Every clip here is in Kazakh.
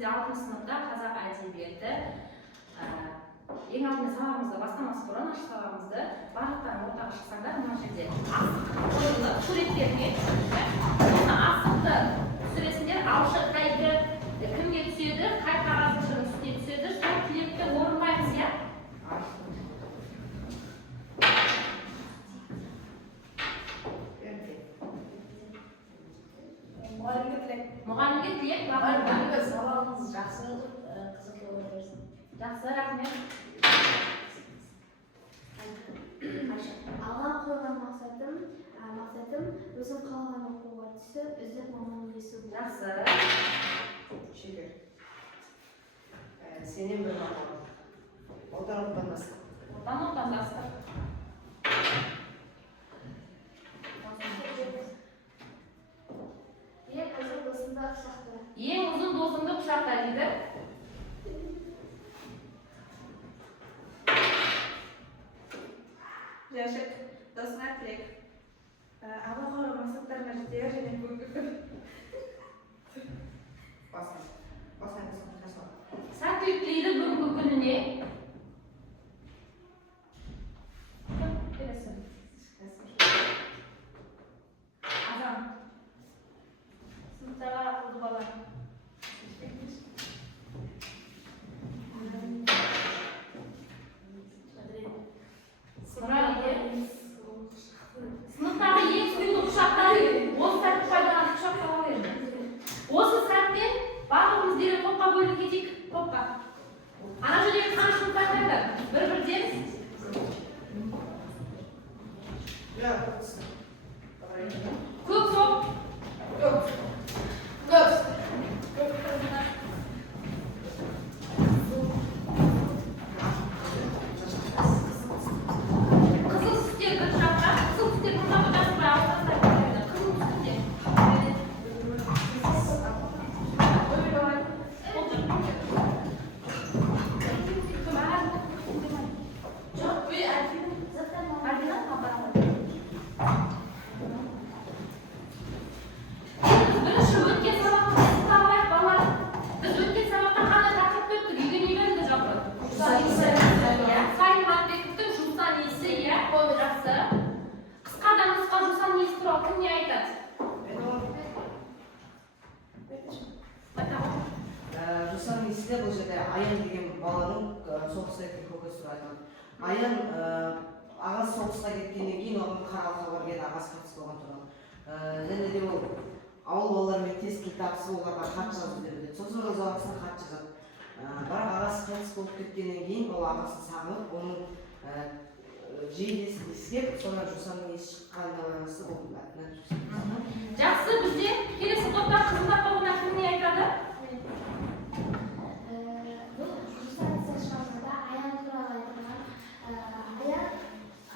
бізде 6 сыныпта қазақ әдебиеті ең алдымен сабағымызды бастамас бұрын ашық сабағымызды барлықтарың ортаға шықсаңдар мына жерде асық қойылып суреттермен оны асықты түсіресіңдер ауызша қайды кімге түседі қай қағаздың үстіне түседі сол тілекті орындаймыз иә мұғалімге тілек сабағыңыз жақсы қызықты бола берсін. жақсы рахмет алға қойған мақсатым өзім қалаған оқуға түсіп үздік маман иесі болу. жақсы Шекер. Сенен бір мақал. Отандастық. отандастық Ең ұзын досымды құшақта. ең ұзын досыңды құшақта дейді Жәшік, досыңа тілек. Алға қойған мақсаттарыңа жетер және сәттілік тілейді бүгінгі күніне азан сыныптарға қойды бала сыныптағы ең сүйікті құшақтар осы сәтті пайдаланып құшақтап алайық. Осы сәттен барлығымыз дереу топқа бөлініп кетейік. Топқа. Ана жердегі қаншыны таңдаңдар. Бір-бірден. Көп топ. Қызыл түстер бір жақта, қызыл түстер бір жақта жасырмай алыстан тартады. Қызыл түстер. Бірінші өткен сабақта сызып алайық балалар. Біз өткен сабақта қандай тақырыпты өттік? Үйге не берді жалпы? Сайын Матбековтың жусан иісі, иә? Жақсы. Қысқадан нұсқа жусан иісі туралы кім не айтады? Жусан иісі бұл жерде Аян деген баланың соғысқа кеткен көкесі туралы айтады. Аян ағасы соғысқа кеткеннен кейін оған қаралқа барген ағасы қайтыс болған туралы. Және де ол ауыл балалармен тез тіл табысып оларға хат жазып береді. Сосын ол ағасына хат жазады. Бірақ ағасы қайтыс болып кеткеннен кейін ол ағасын сағынып, оның жейдесін иіскеп, содан жусанның иісі шыққанына байланысты ол Жақсы, бізде келесі топта қызылдар тобына кім не айтады? Бұл жусан иісі шығармада Аян туралы айтылған.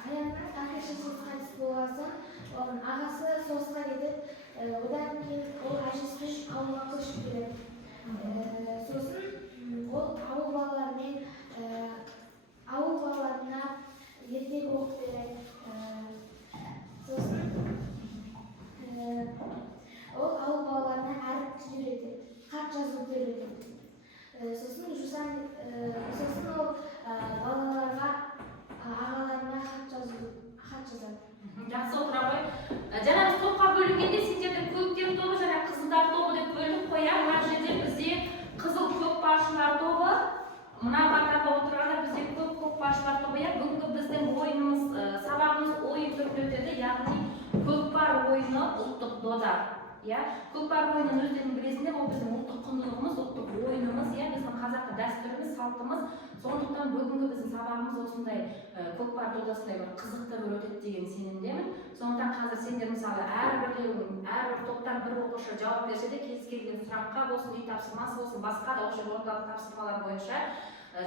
Аянның әке-шешесі қайтыс болған соң, ағасы соғысқа кетіп, одан кейін ол әжесімен ауылға көшіп келеді. Сосын ол ауыл балаларына ертегі оқып береді. Сосын ол ауыл балаларына әріп үйретеді, хат жазуды үйретеді. Сосын ол балаларға ағаларына хат жазады. Жақсы отыра ғой. Жаңағы топқа бөлінгенде сендердің көктем тобы және қызылдар тобы деп бөлініп қоя. Мына жерде бізде қызыл көкпаршылар тобы, мына қатарда отырғанда бізде көкпаршылар тобы. Бүгінгі біздің ойынымыз, сабағымыз ойын түрінде өтеді, яғни көкпар ойыны ұлттық дода. Көкпар ойынын өздерің білесіңдер, ол біздің ұлттық құндылығымыз, ұлттық ойынымыз, біздің қазақы дәстүріміз, салтымыз. Сондықтан бүгінгі біздің сабағымыз осындай көкпар додасындай бір қызықты бір өтеді деген сенімдемін. Сондықтан қазір сендер мысалы әрбір топтан бір оқушы жауап берсе де кез келген сұраққа болсын, үй тапсырмасы болсын, басқа да осы орталық тапсырмалар бойынша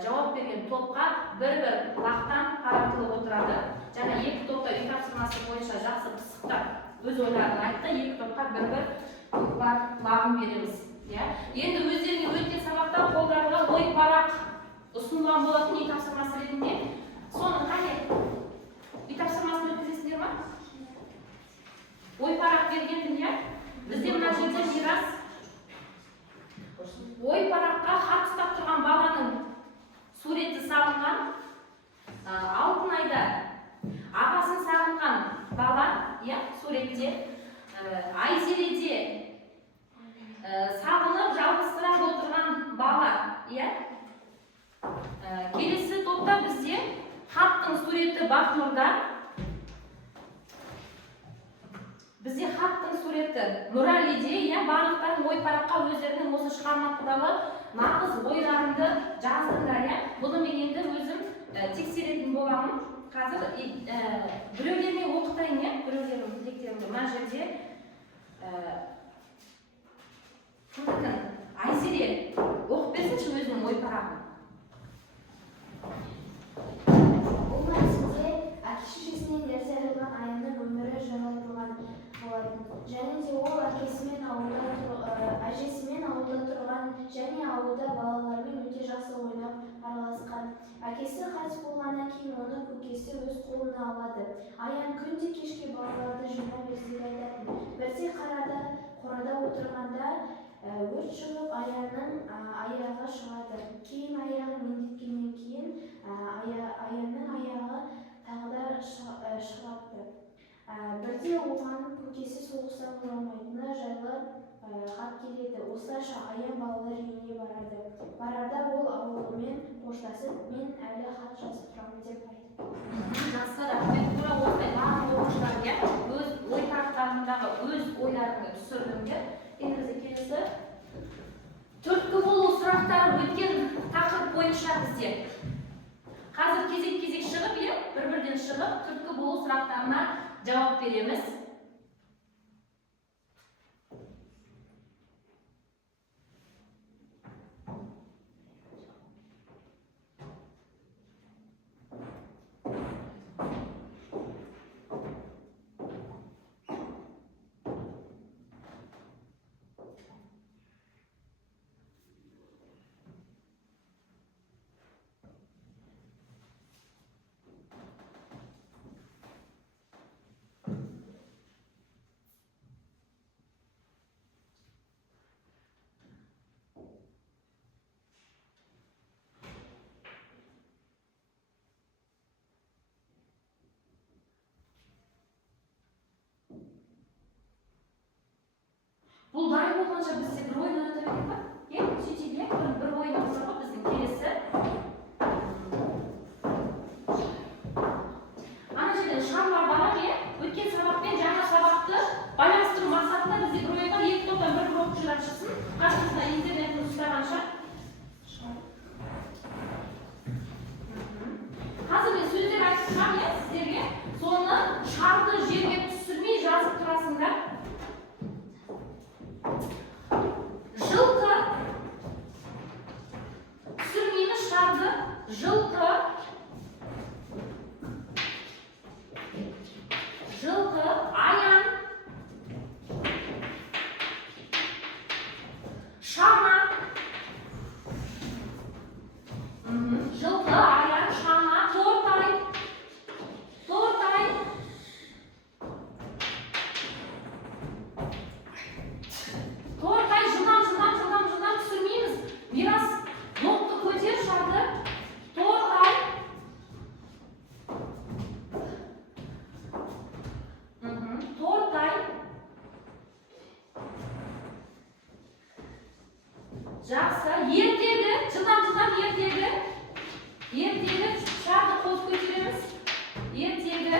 жауап берген топқа бір-бір лақтан таратылып отырады. Және екі топта үй тапсырмасы бойынша жақсы пысықтап өз ойларын айтты, екі топқа бір-бір көкпар лағын береміз. Енді өздеріне өткен сабақта қолданылған ой парақ ұсынылған болатын үй тапсырмасы ретінде. Соның қане үй тапсырмасын өткізесіңдер ма? Ой парақ бергенмін, бізде мына жерде мирас ой парақ мораль идея, барлықтарың ой параққа өздерінің осы шығарма туралы нағыз ойларыңды жаздыңдар, бұны мен енді өзім тексеретін боламын. Қазір біреулеріне оқытайын, біреулердің тілектерімді. Мына жерде Айзере оқып берсінші өзінің ой парағын. Бұл мәтінде әке-шешесінен ерте айырылған Аянның өмірі жайлы айтылған болатын. Және де ол әжесімен ауылда тұрған және ауылда балалармен өте жақсы ойнап араласқан. Әкесі қайтыс болғаннан кейін оны көкесі өз қолына алады. Аян күнде кешке балаларды жинап ертегі айтатын. Бірде қорада отырғанда өрт шығып Аянның аяғы шығады. Кейін аяғы меңдеткеннен кейін Аянның аяғы тағы да шығапты. Бірде оған көкесі соғыстан оралмайтыны жайлы хат келеді. Осылайша Аян балалар үйіне барады. Барарда ол ауылымен қоштасып, мен әлі хат жазып тұрамын деп айтты. Жақсы, рахмет. Тура осылай барлық оқушыларға өз ой парақтарындағы өз ойларыңды түсірдіңдер. Енді келесі түрткі болу сұрақтары өткен тақырып бойынша бізде. Қазір кезек-кезек шығып, бір-бірден шығып, түрткі болу сұрақтарына жауап береміз. Бұл дайын болғанша бізде бір ойын ойната берейік па? Сөйтейік, бір ойынымыз бар ғой біздің келесі. Ана жерден шамдар бар, өткен сабақпен жаңа сабақты байланыстыру мақсатында бізде бір ойын бар, екі топтан бір оқушылар шықсын, қасымызда интернетін ұстағанша. Қазір мен сөздер айтып тұрмын, сіздерге соны шарды жерге түсірмей жазып тұрасыңдар. Жылқы, түсірмейміз шарды, жылқы, Аян, шана, жылқы, Аян, шана, тортай, жылдам түсірмейміз. Мирас, нотты көтер шарды. Тортай. Жақсы. Ертегі, жылдам ертегі. Ертегі, шарды қос көтереміз. Ертегі.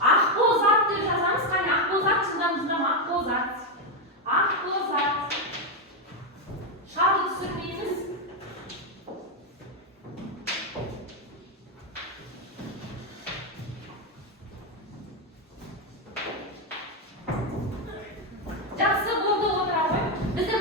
Ақбозат деп жазамыз. Қане, ақбозат, жылдам, ақбозат. Шарды түсірмейміз. Жақсы болды, отыра ғой. Біздің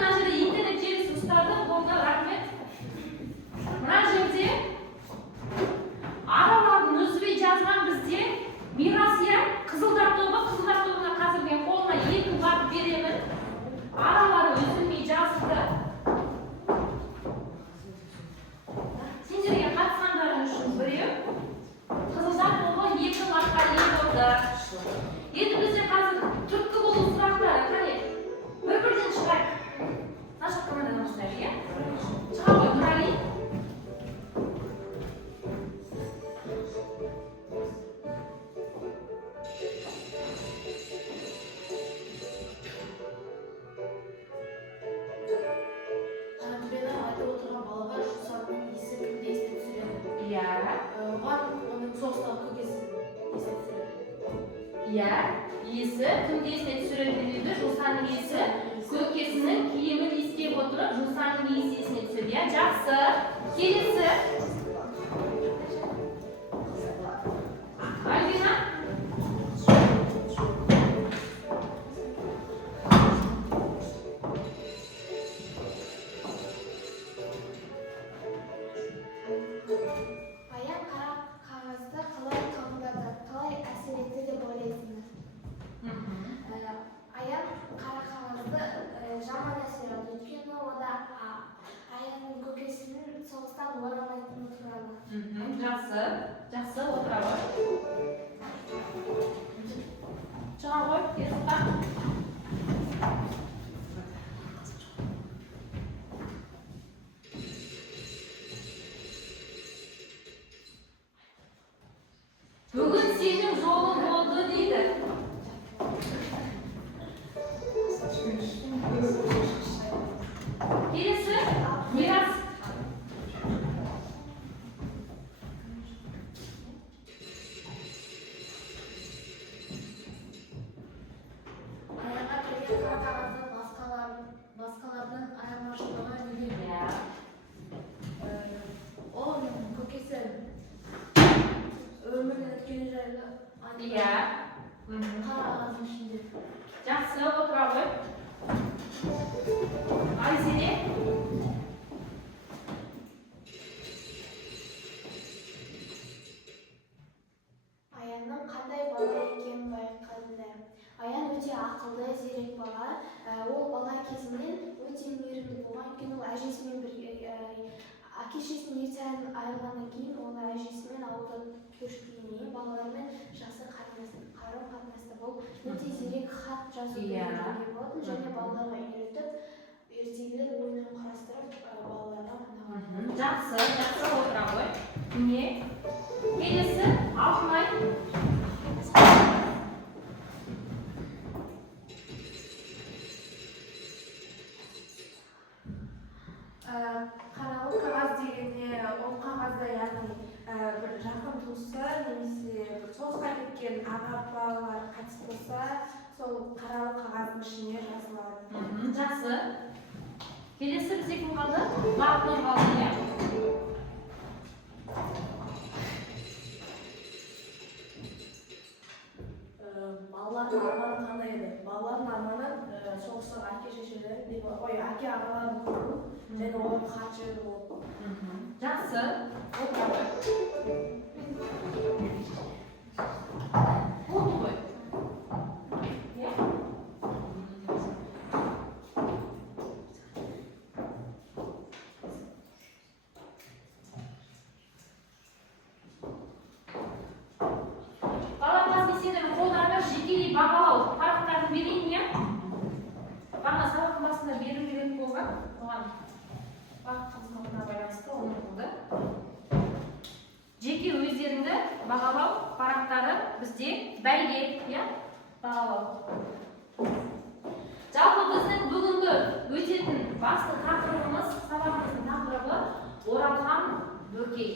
Иә, иесі кімді есіне түсіреді дейді? Жусанның иесі көкесінің киімін иіскеп отырып, жусанның иісі есіне түседі. Иә, жақсы. Келесі. Альбина? Аян қара қағазды қалай қабылдады, қалай әсер етті деп ойлайсыңдар? Аян қара қағазды жаман әсер алды, өйткені ода Аянның көкесінің соғыстан оралмайтыны туралы. Жақсы, жақсы, отыра ғой. Шыға ғой, Ерсұлтан. Бүгін сенің жолың болды дейді. Келесі, Мирас. Аянға келген қара қағаздың басқалардан айырмашылығы неде? Ол көкесі өмірден өткені жайлы Иә. қара қағаздың ішінде. Жақсы, отыра ғой. Айзере. Аянның қандай бала екенін байқадыңдар. Аян өте ақылды, зерек бала. Ол бала кезінен өте мейірімді болған, өйткені ол әжесімен бірге, әке-шешесінен ерте айырылғаннан кейін ол әжесімен ауылда көшкеннен кейін балалармен жақсы қарым-қатынаста болып, өте зерек хат жазуды үйренген болатын, және балаларға үйретіп, ертегілер ойынын құрастырып балаларға арнаған. Жақсы, отыра ғой. Не? Келесі, Алтынай. Қаралы қағаз дегенде ол қағазда яғни бір жақын туысы немесе бір соғысқа кеткен аға-апалар қайтыс болса, сол қаралы қағаздың ішіне жазылады. Жақсы. Келесі бізде кім қалды? Мағнұр қалды, иә? Балалардың арманы қандай еді? Балалардың арманы соғыстағы әке-шешелері, әке ағаларын көру және олар хат жіберу болды. Жақсы. Отыра ғой. Болды ғой. Иә? Балапас несендердің қолдарында жекелей бағалау парақтарын берейін, иә? Бана сабақтың басында беру керек болған, оған бағыт қызметіне байланысты оны болды. Жеке өздеріңді бағалау парақтары бізде бәйге, иә? Бағалау. Жалпы біздің бүгінгі өтетін басты тақырыбымыз, сабағымыздың тақырыбы Оралхан Бөкей.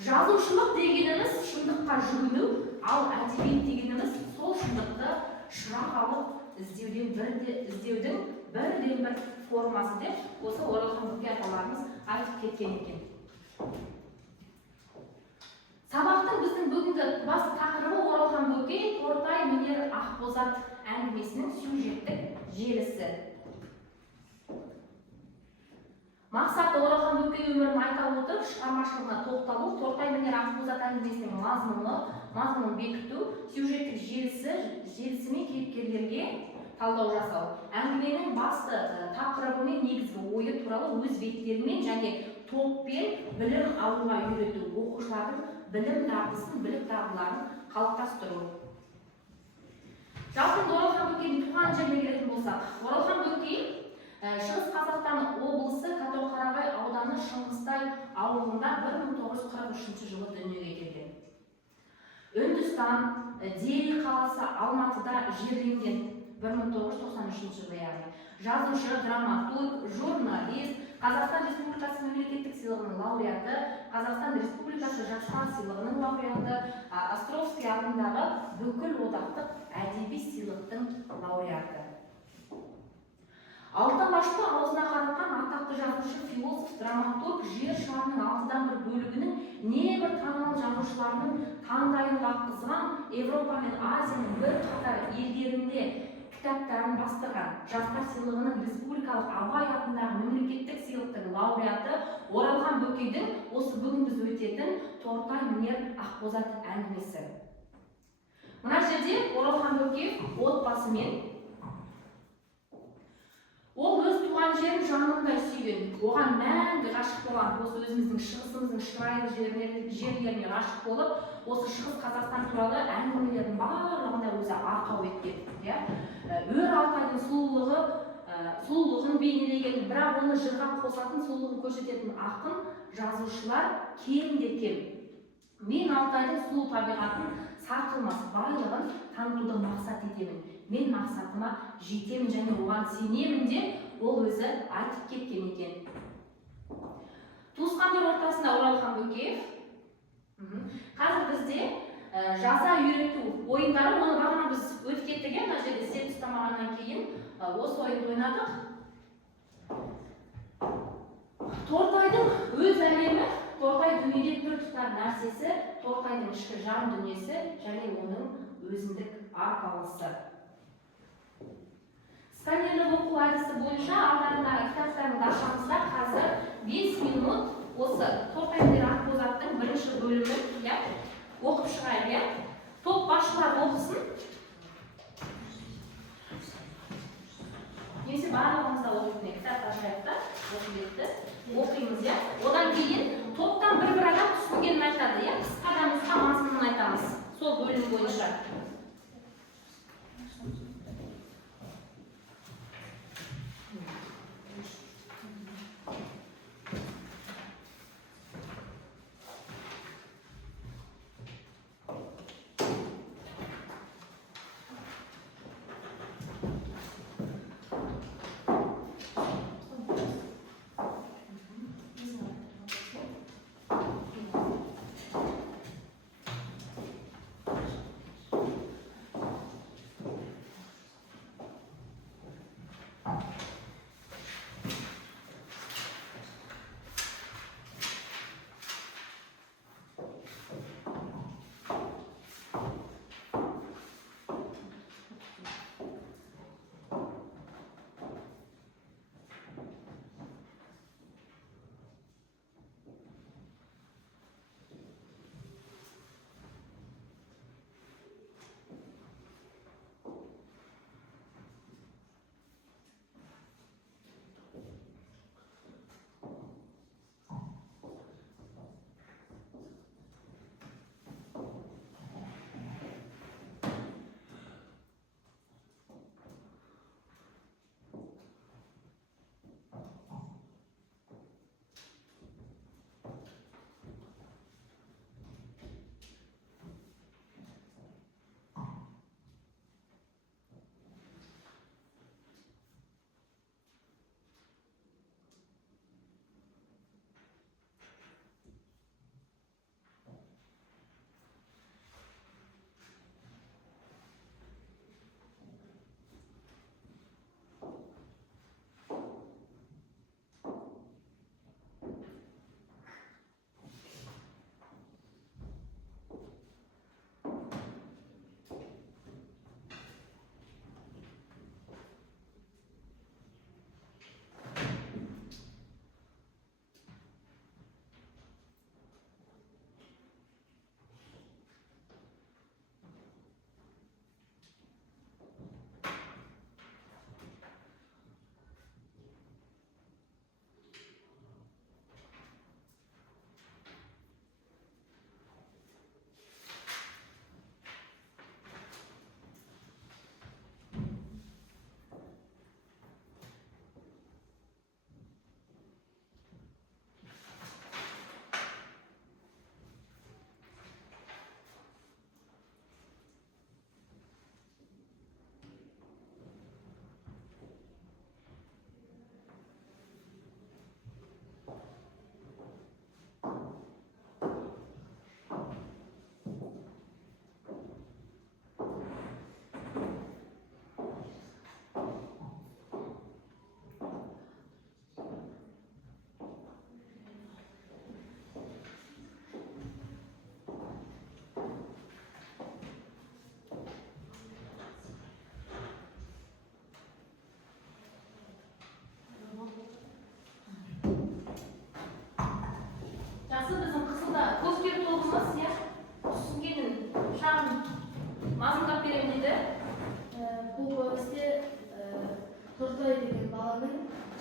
Жазушылық дегеніміз шындыққа жүгіну, ал әдебиет дегеніміз сол шындықты шырақ алып іздеудің бірден-бір формасы деп осы Оралхан Бөкей аталарымыз айтып кеткен екен. Сабақтың біздің бүгінгі басты тақырыбы Оралхан Бөкей Тортай мінер Ақбозат әңгімесінің сюжеттік желісі. Мақсаты Оралхан Бөкей өмірін айта отырып, шығармашылығына тоқталу, Тортай мінер Ақбозат әңгімесінің мазмұнын бекіту, сюжеттік желісі мен кейіпкерлерге талдау жасау. Әңгіменің басты тақырыбы мен негізгі ойы туралы өз беттерімен және топпен білім алуға үйрету, оқушылардың білім дағдысын, білік дағдыларын қалыптастыру. Жалпы Оралхан Бөкейдің туған жеріне келетін болсақ, Оралхан Бөкей Шығыс Қазақстан облысы Қатон-Қарағай ауданы Шыңғыстай ауылында 1943 жылы дүниеге келген. Үндістан, Дели қаласы Алматыда жерленген 1993 жылы яғни. Жазушы, драматург, журналист, Қазақстан Республикасы мемлекеттік сыйлығының лауреаты, Қазақстан Республикасы жастар сыйлығының лауреаты, Островский атындағы бүкіл одақтық әдеби сыйлықтың лауреаты. Алты алашты аузына қаратқан атақты жазушы, философ, драматург жер шарының 1/6 бөлігінің небір танымал жазушыларының таңдайын қаққызған, Европа мен Азияның бірқатар елдерінде кітаптарын бастырған, жастар сыйлығының республикалық Абай атындағы мемлекеттік сыйлықтың лауреаты Оралхан Бөкейдің осы бүгін біз өтетін Тортай мінер Ақбозат әңгімесі. Мына жерде Оралхан Бөкеев отбасымен ол өз туған жерін жанындай сүйген, оған мәңгі ғашық болған, осы өзіміздің шығысымыздың шырайлы жерлеріне ғашық болып, осы шығыс Қазақстан туралы әңгімелердің барлығында өзі арқау еткен. Өр Алтайдың сұлулығын бейнелеген, бірақ оны жырға қосатын, сұлулығын көрсететін ақын, жазушылар кем-де-кем. Мен Алтайдың сұлу табиғатын, сарқылмас байлығын танытуды мақсат етемін. Мен мақсатыма жетемін және оған сенемін деп ол өзі айтып кеткен екен. Туысқандар ортасында Оралхан Бөкеев. Қазір бізде жаза үйрету ойындары, оны бағана біз өтіп кеттік, мына жерде сен ұстамағаннан кейін осы ойынды ойнадық. Тортайдың өз әлемі, Тортай дүниеде пір тұтар нәрсесі, Тортайдың ішкі жан дүниесі және оның өзіндік арпалысы. Сканерлік оқу әдісі бойынша алдарындағы кітаптарыңды ашамызда қазір 5 минут осы Тортай мінер Ақбозаттың бірінші бөлімін оқып шығайық. Топ басшылар оқысын. Немесе барлығымызда оқитын кітап ашайық та, оқимыз. Одан кейін топтан бір адам түсінгенін айтады. Қысқа мазмұнын айтамыз. Сол бөлім бойынша.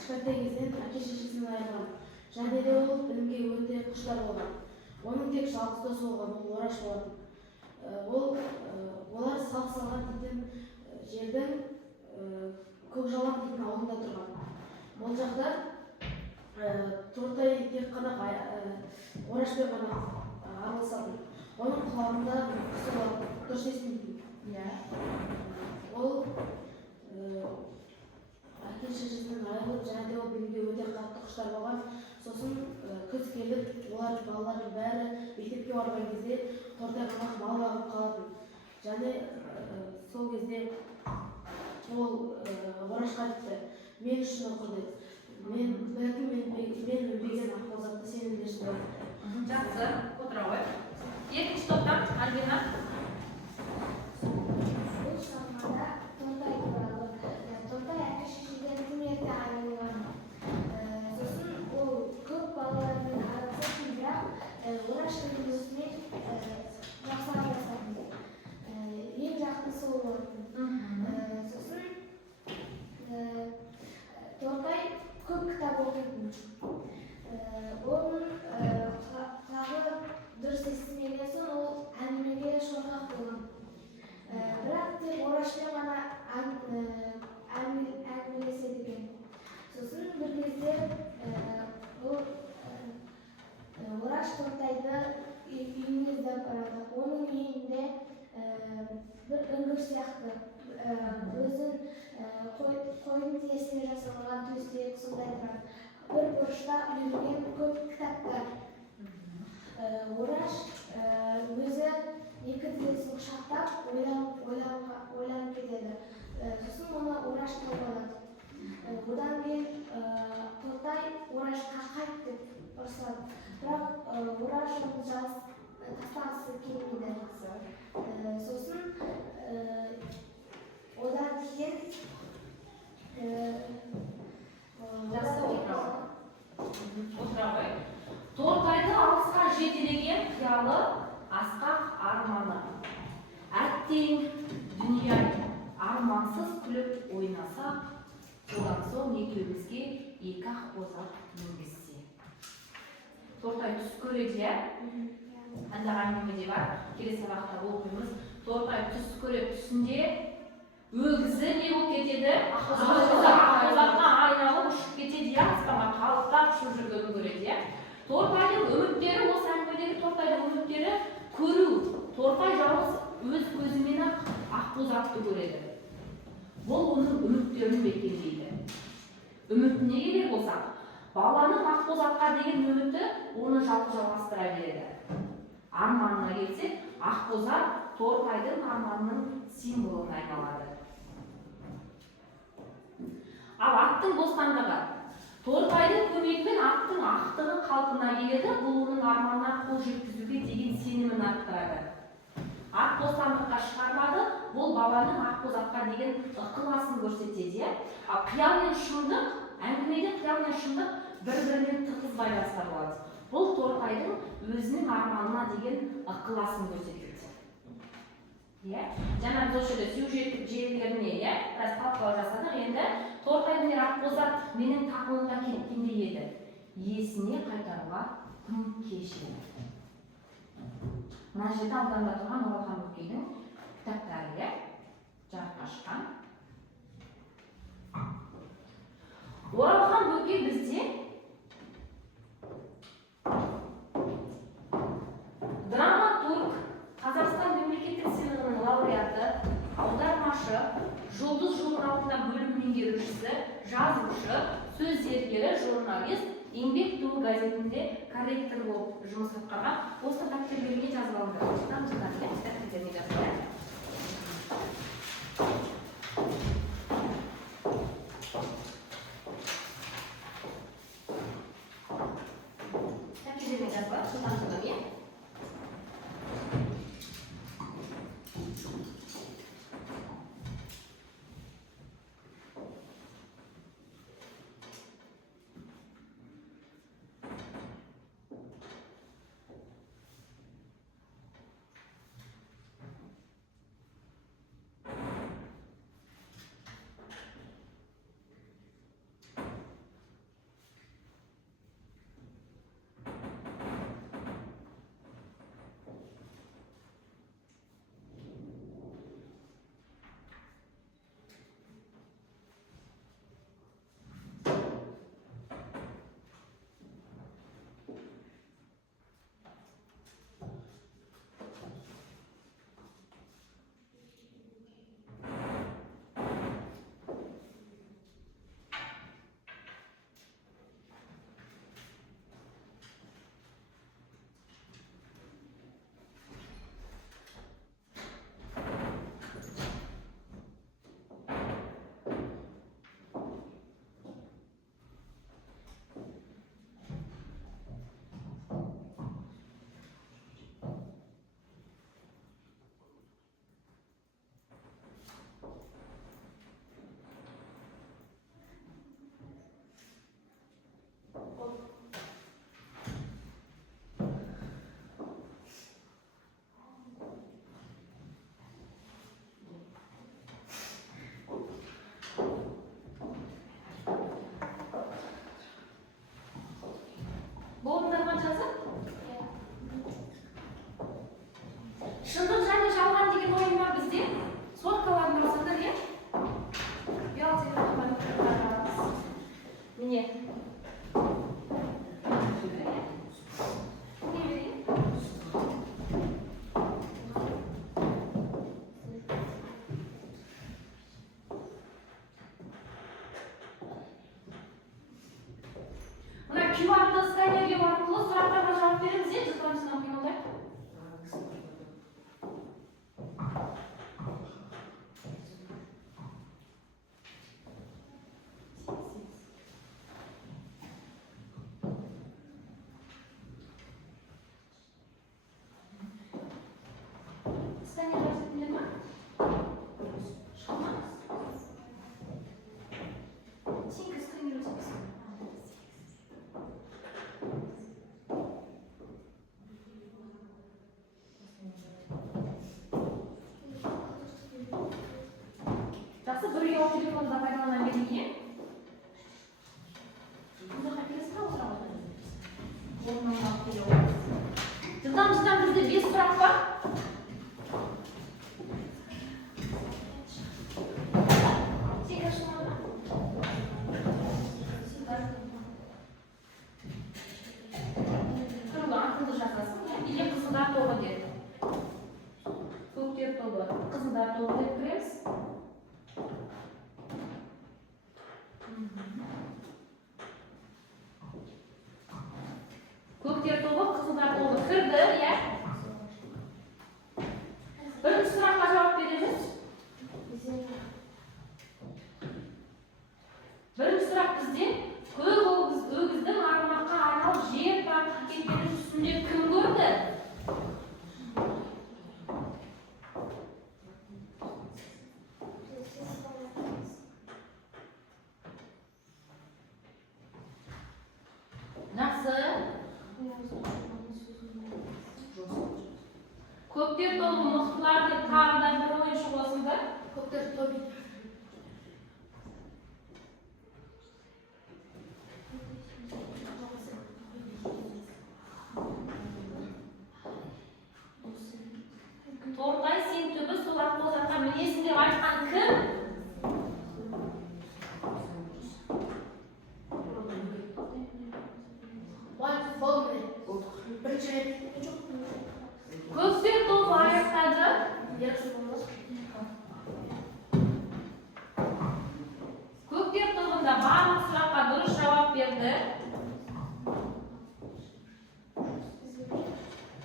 кішкентай кезден әке шешесінен айырылған. Және де ол білімге өте құштар болған. Оның тек жалғыз досы болған, ол Ораш болатын. Олар салық салған дейтін жердің Көкжалақ дейтін ауылында тұрған. Ол жақта Тортай тек қана Орашпен ғана араласатын. Оның құлағында кісі болатын, дұрыс естімейтін. Ол әке шешесінен айырылып, және де ол білімге өте қатты құштар болған. Сосын күз келіп, балалардың бәрі мектепке барған кезде Тортай ғана мал бағып қалатын. Және сол кезде ол Орашқа айтты, мен үшін оқы деп. Мен өнбеген Ақбозатты сен өндерсің деп. Жақсы, отыра қойып. Екінші топтан Альбина. Бұл шығармада Тортай туралы. Тортай әке шешеден тым ерте айырылған. Сосын ол көп балалармен араласатын, бірақ Ораш деген досымен жақсы араласатын. Ең жақындысы ол болатын. Сосын Тортай көп кітап оқитын. Оның құлағы дұрыс естімеген соң ол әңгімеге шорқақ болған. Бірақ тек Орашпен ғана әңгімелеседі екен. Сосын бір кезде Ораш Тортайды үйіне іздеп барады. Оның үйінде бір үңгір сияқты өзін қойдың терісінен жасалған төсек сондай тұрады. Бір бұрышта үйілген көп кітаптар. Ораш өзі екі тізесін құшақтап ойланып кетеді. Сосын оны Ораш тауып алады. Одан кейін Тортай Орашқа қайт деп ұрсады. Бірақ Ораш оны тастағысы келмейді. Сосын одан кейін Отыра қой. Тортайды алысқа жетелеген қиялы асқақ арманы. Әттең дүние армансыз күліп ойнасақ, содан соң екеумізге екі Ақбозат мінгізсе. Тортай түс көреді, андаған әңгімеде бар, келесі сабақта оқимыз. Тортай түс көреді, түсінде өгізі не болып кетеді? Ақбозатқа айналып ұшып кетеді, аспанға қалықтап ұшып жүргенін көреді. Тортайдың үміттері, осы әңгімедегі Тортайдың үміттері көру. Тортай жалғыз өз көзімен-ақ Ақбозатты көреді. Бұл оның үміттерін мекендейді. Үмітіне келер болсақ, баланың Ақбозатқа деген үміті оны жалғастыра береді. Арманына келсек, Ақбозат Тортайдың арманының символына айналады. Ал аттың бостандығы. Тортайдың көмегімен аттың ақтығы қалпына келеді, бұл оның арманына қол жеткізуге деген сенімін арттырады. Ат бостандыққа шығармады, бұл баланың Ақбозатқа деген ықыласын көрсетеді. Ал қиял мен шындық, әңгімеде қиял мен шындық бір-бірімен тығыз байланыстар болады. Бұл Тортайдың өзінің арманына деген ықыласын көрсетеді. Жаңа біз осы сюжеттік желілеріне біраз талқылау жасадық. Енді Тортай мен Ақбозат менің тақуымда кеткенде еді. Есіне қайтаруға тым кеш еді. Мына жерде алдында тұрған Оралхан Бөкейдің кітаптары жарыққа шыққан. Оралхан Бөкей бізде драматург, Қазақстан мемлекеттік сыйлығының лауреаты, аудармашы, Жұлдыз журналында бөлім меңгерушісі, жазушы, сөз зергері, журналист, Еңбек туы газетінде корректор болып жұмыс атқарған. Осы дәптерлерге жазып алыңдар. Дәптерлерге жазып алыңдар. жауап телефонда пайдалана берейін. Бұнда қайтесін ауыстырамын. Орнынан алып келе отырмыз. Жылдам бізде 5 сұрақ бар. Қызылдар тобы деді. Көктер тобы, қызылдар тобы деп кіреміз. Көктер тобы, қызылдар тобы кірді, иә? Бірінші сұраққа жауап береміз. Бірінші сұрақ бізде көк өгіздің арғымаққа айналып жер тартып кеткенін үстінде кім көрді? Көктер тобы мықтылар деп тағы да бір ойыншы қосылды. Көктер тобы. Тортай сен түбі сол ақбозатқа мінесің деп айтқан кім? Көктер тобы аяқтады. Көктер тобында барлық сұраққа дұрыс жауап берді.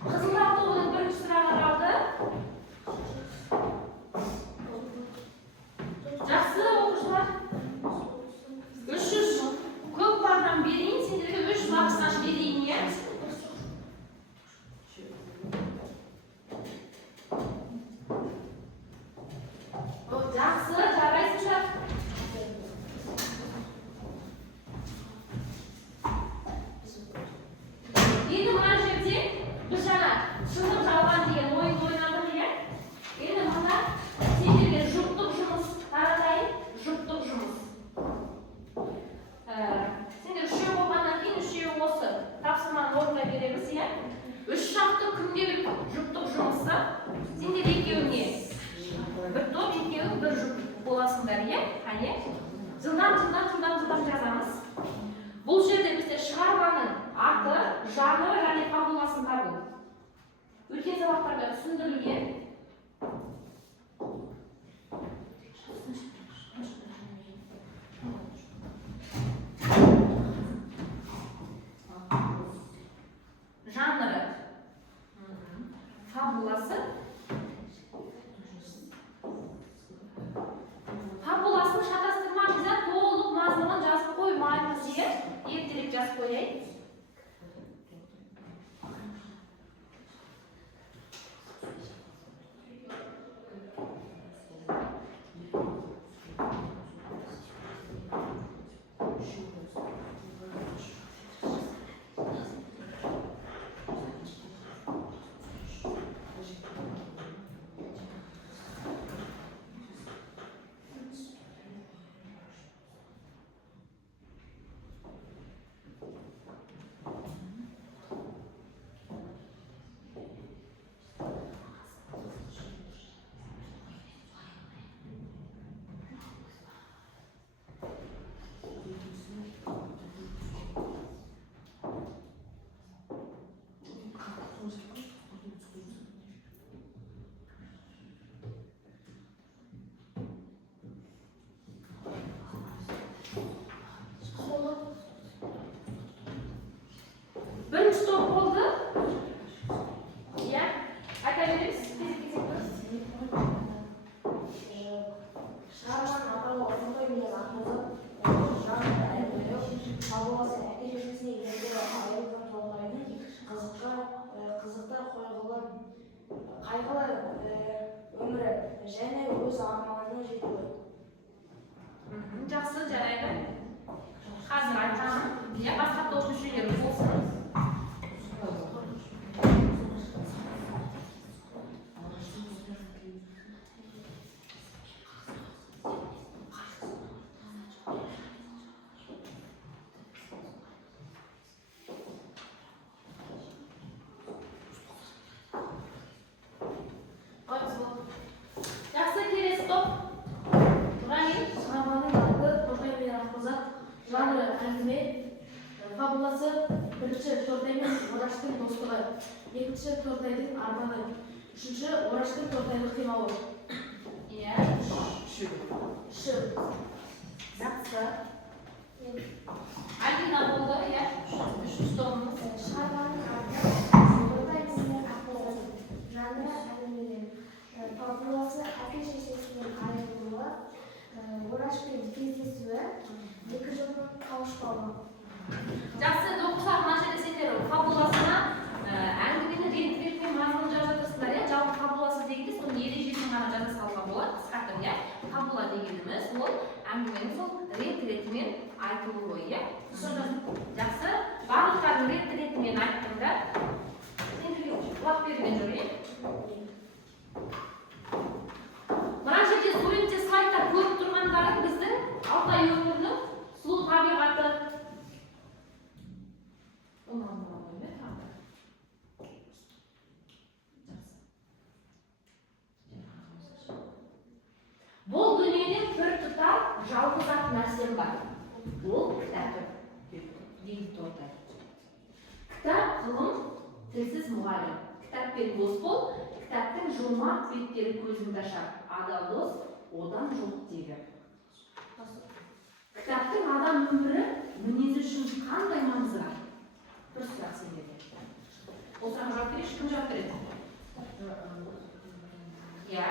Қызылдар тобының бірінші сұрағы қалды. Жақсы оқушылар. 300 көк бардан берейін, сендерге 3 лақсаш берейін, е? Жақсы, жарайсыңдар. Енді мына жерде біз жаңа шындық жалған деген ойын ойнадық, иә? Енді мына сендерге жұптық жұмыс таратайын, жұптық жұмыс. Сендер үшеу болғаннан кейін үшеу осы тапсырманы орындай береміз, иә? 3 шақты күнделік жұптық жұмысы сендер екеуіне бір топ, екеуі бір жұп боласыңдар, иә? Қане? Жылдам жазамыз. Бұл жерде бізде шығарманың аты, жанры және формуласын табу. Өткен сабақтарда түсіндірілген. Жанры, фабуласы. Фабуласын шатастырмаңыз, толық мазмұнын жазып қоймаймыз, иә? Ертерек жазып қояйын. Бірінші топ болды. Иә, айта береміз. Шығарманың атауы ұрынбай деген атауы жанры әңгіме, фабуласы әке-шешесіне ертегі айылдан толғайтын қызықта қойылған қайғылы өмірі және өз арманына жетуі. Жақсы, жарайды. Қазір айтамын. Иә, басқа топ мүшелері болсын. жанры әңгіме, фабуласы бірінші Тортай мен Ораштың достығы, екінші Тортайдың арманы, үшінші Ораштың Тортайды қимауы. Иә. Шы. Жақсы. Альбина болды, иә. Үшінші томымыз. Шығарманың аты Тортай мен Ақбоз. Жанры әңгіме. Фабуласы әке шешесінен айырылуы, Орашпен кездесуі, екі жолдың қауышпауы. Жақсы, оқушылар мына жерде сендер фабуласына әңгімені рет-ретпен мазмұн жазып жатырсыңдар, иә. Жалпы фабуласы дегенде соның ережесін ғана жаза салуға болады, қысқартып, иә. Фабула дегеніміз ол әңгіменің сол рет-ретімен айтылуы, иә. Жақсы, барлықтарын рет-ретімен айттыңдар. Сендерге құлақ берген жоқ, иә. Мына жерде суретте слайдта көріп тұрғандары біздің Алтай өңірінің сұлу табиғаты. Бұл дүниеде бір тұтар жалғыз-ақ нәрсем бар. Ол кітап. Дейді Тортай. Кітап ғылым, тілсіз мұғалім. Кітаппен дос бол, кітаптың жомарт беттері көзіңді ашар. Адал дос, одан жоқ тегі. Кітаптың адам өмірі мінезі үшін қандай маңызы бар? Бір сұрақ сендерге. Ол сұраққа жауап берейінші, кім жауап береді? Иә.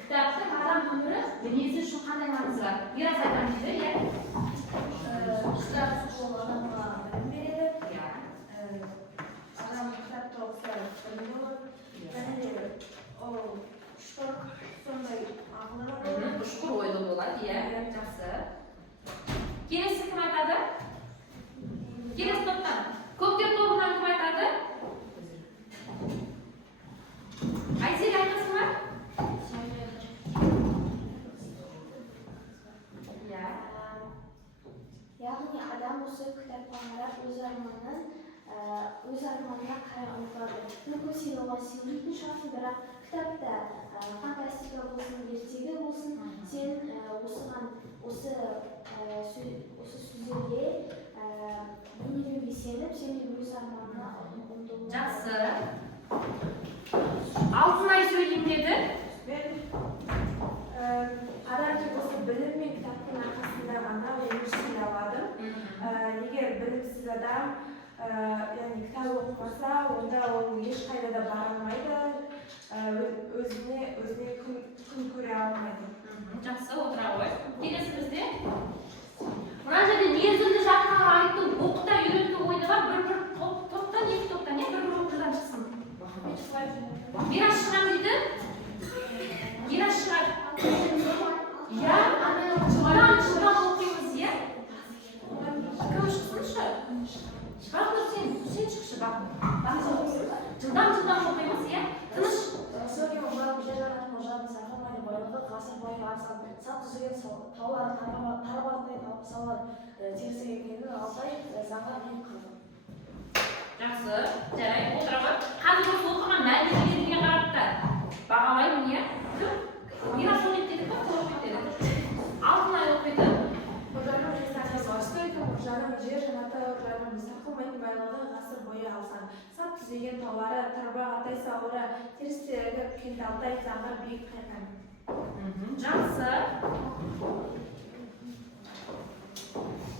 Кітаптың адам өмірі мінезі үшін қандай маңызы бар? Мирас айтам дейді, иә? Кітап ол адамға білім береді. Иә. Адам кітапты оқыса білім болады. Және де ол ұшқыр сондай ақылы болады. Ұшқыр ойлы болады, иә. Жақсы. Келесі кім айтады? Келесі топтан. Көктем тобынан кім айтады? Айсел айтасың ба? Иә. Яғни адам осы кітапқа қарап өз арманына қарай ұмтылады. Мүмкін сен оған сенбейтін шығарсың, бірақ кітапта фантастика болсын, ертегі болсын, сен осы сөздерге бейнелеуге сеніп, сен де өз арманына ұмтылуға. Жақсы. Алтынай сөйлейін деді. Адам тек осы білім мен кітаптың арқасында ғана өмір сүре алады. Егер білімсіз адам, яғни кітап оқымаса, онда ол ешқайда да бара алмайды, өзіне күн көре алмайды. Жақсы, отыра ғой. Келесі бізде. Мына жерде мерзімді жатқанға айттың, оқыта үйрету ойыны бар. Бір топтан, екі топтан, бір оқушыдан шықсын. Мирас шығар дейді. Мирас шығар. Иә, жылдан оқимыз, иә? Кім шықсыншы? Бақнұр, сен шықшы, Бақнұр. Жылдан оқимыз, иә? Тыныш. Сөйлем мұжарым жер жаратын мұжарым сақырмайды байлығы ғасыр бойы арсан. Сап түзеген таулары тарабатындай салар терісі екенін Алтай заңға мен қалды. Жақсы, жарай, отыра ғой. Қазір осы оқыған мәлімдемелерге қарап та бағалаймын, иә? Мирас оқиды деді ме? Оқиды деді. Алтынай оқиды. Мұжарым жер жанаты мұжарым сақылмайтын байлығы ғасыр бойы алсан. Сап түзеген таулары тарбағатай сауыры терістері кенді Алтай заңға биік қайқан. Жақсы.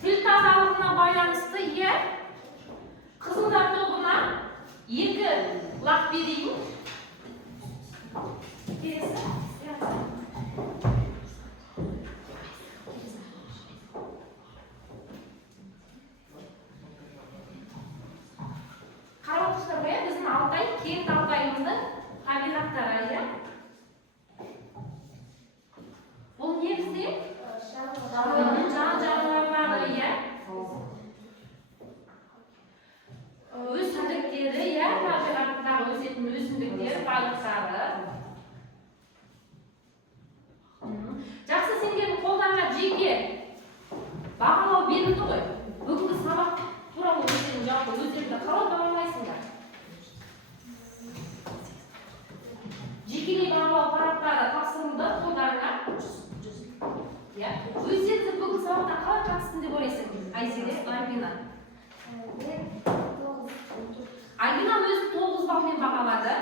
Тіл тазалығына байланысты, иә? Қызылдар тобына екі лақ берейін. Келесі. Қарап отырсыздар ғой, біздің Алтай, кент Алтайымыздың табиғаттары, иә? Бұл негізде жан жануарлары, иә? Өсімдіктері, иә? Табиғаттағы өсетін өсімдіктер, балықтары. Жақсы, сендердің қолдарыңа жеке бағалау берілді ғой. Бүгінгі сабақ туралы өздерің жалпы өздеріңді қалай бағалайсыңдар? Жекелей бағалау парақтары тапсырылды қолдарыңа. Өздеріңді бүгінгі сабақта қалай Мен 9. Альбина өзі 9 балмен бағалады.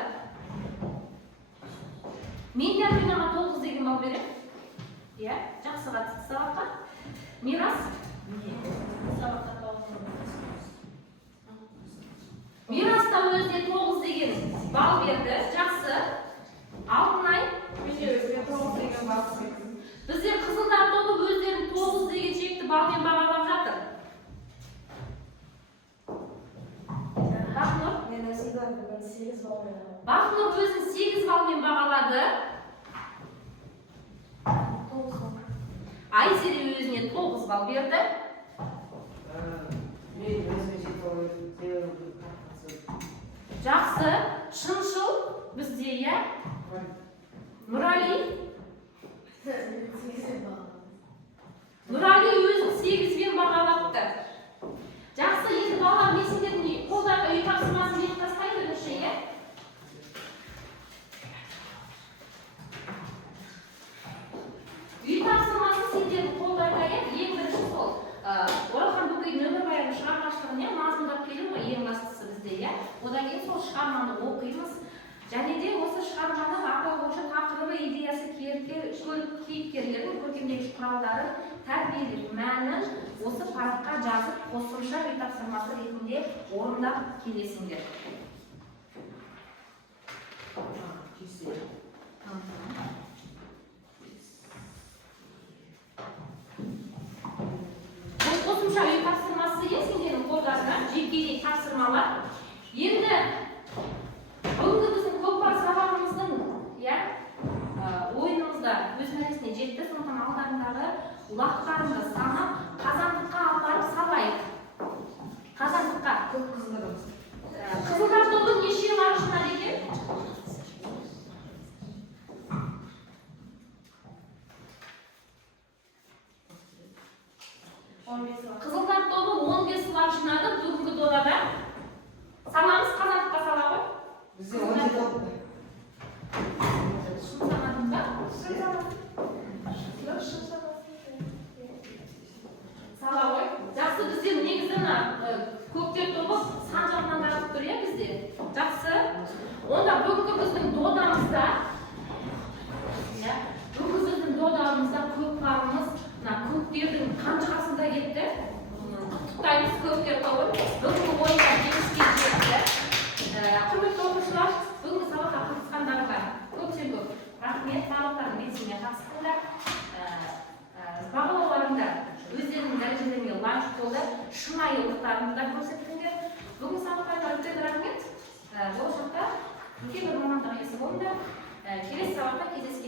Мен де Альбинаға 9 деген бал беремін. Иә, жақсы қатысты сабаққа. Мирас? Мирас та өзіне 9 деген бал берді. Жақсы. Алтынай? Бізде қызылдар тобы өздерін 9 деген шекті балмен бағалап жатыр. Бақнұр? Мен өзімді 8 балмен бағаладым. Бақнұр өзін 8 балмен бағалады. Айсері өзіне 9 бал берді. Мен өзіме 7 бал бердім. Жақсы. Шыншыл бізде, иә? Нұрали? Нұрали өзін 8-бен бағалапты. Жақсы, енді балалар мен сендердің қолдағы үй тапсырмасын беріп тастайын бірінші, иә? Үй тапсырмасы сендердің қолдарда, иә? Ең бірінші сол. Оралхан Бөкейдің өмірбаяны шығармашылығын мазмұндап келу ғой, ең бастысы бізде, иә? Одан кейін сол шығарманы оқимыз. Және де осы шығарманың аталғышы тақырыбы, идеясы, кейіпкерлердің көркемдегіш құралдары, тәрбиелік мәнін осы параққа жазып, қосымша үй тапсырмасы ретінде орындап келесіңдер. Бұл қосымша үй тапсырмасы сендердің қолдарында жекелей тапсырмалар. Енді бүгінгі біздің көкпар сабағымыздың ойынымызда өз мәресіне жетті. Сондықтан алдарындағы ұлақтарымды санап қазандыққа апарып салайық. Қазандыққа. Қызылдар тобы неше лағышынар екен? Қызылдар тобы 15 лағышынады бүгінгі додада. Санамыз қазандыққа сала ғой. Бізде 17 бал. Санадың ба? Сала ғой. Жақсы, бізде негізі көктер тобы сан жағынан қарап тұр, иә бізде? Жақсы. Онда бүгінгі біздің додамызда көкпарымыз көктердің қанжығасында кетті. Құттықтаймыз көктер тобын. Бүгінгі ойында жеңіске жетті. Құрметті оқушылар, бүгінгі сабаққа қатысқандарға көптен көп рахмет. Барлықтарың белсене қатыстыңдар. Бағалауларыңда өздерінің дәрежелеріне лайық болды. Шынайылықтарыңды да көрсеттіңдер. Бүгінгі сабақтарға үлкен рахмет. Болашақта үлкен бір мамандық иесі болыңдар. Келесі сабақта кездескенше